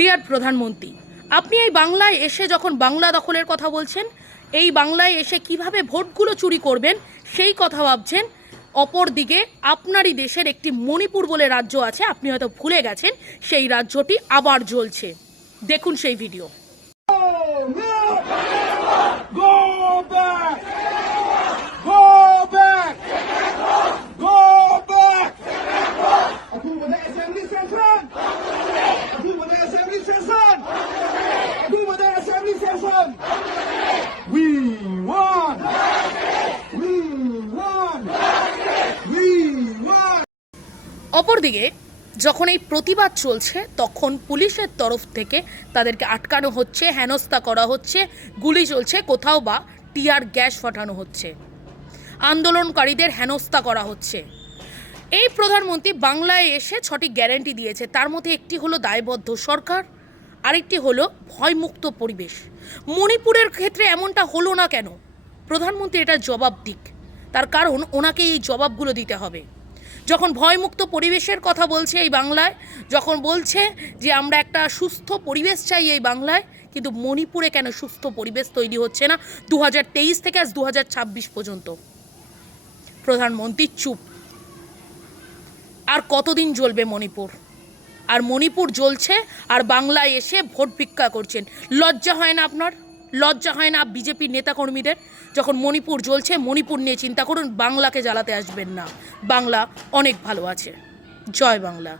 Deer প্রধানমন্ত্রী, আপনি এই বাংলায় এসে যখন বাংলা দখলের কথা বলছেন, এই বাংলায় এসে কিভাবে ভোটগুলো চুরি করবেন সেই কথা ভাবছেন। অপরদিকে আপনারই দেশের একটি মণিপুর বলে রাজ্য আছে, আপনি হয়তো ভুলে গেছেন, সেই রাজ্যটি আবার জ্বলছে। দেখুন সেই ভিডিও। অপরদিকে যখন এই প্রতিবাদ চলছে তখন পুলিশের তরফ থেকে তাদেরকে আটকানো হচ্ছে, হেনস্থা করা হচ্ছে, গুলি চলছে, কোথাও বা টিয়ার গ্যাস ফাটানো হচ্ছে, আন্দোলনকারীদের হেনস্থা করা হচ্ছে। এই প্রধানমন্ত্রী বাংলায় এসে 6টি গ্যারান্টি দিয়েছে, তার মধ্যে একটি হলো দায়বদ্ধ সরকার, আরেকটি হলো ভয়মুক্ত পরিবেশ। মণিপুরের ক্ষেত্রে এমনটা হলো না কেন? প্রধানমন্ত্রী এটা জবাব দিক, তার কারণ ওনাকে এই জবাবগুলো দিতে হবে। যখন ভয়মুক্ত পরিবেশের কথা বলছে এই বাংলায়, যখন বলছে যে আমরা একটা সুস্থ পরিবেশ চাই এই বাংলায়, কিন্তু মণিপুরে কেন সুস্থ পরিবেশ তৈরি হচ্ছে না 2023 থেকে আজ 2026 পর্যন্ত? প্রধানমন্ত্রী চুপ। আর কতদিন জ্বলবে মণিপুর? আর মণিপুর জ্বলছে আর বাংলায় এসে ভোট ভিক্ষা করছেন। লজ্জা হয় না আপনার? লজ্জা হয় না বিজেপির নেতাকর্মীদের? যখন মণিপুর জ্বলছে, মণিপুর নিয়ে চিন্তা করুন, বাংলাকে জ্বালাতে আসবেন না। বাংলা অনেক ভালো আছে। জয় বাংলা।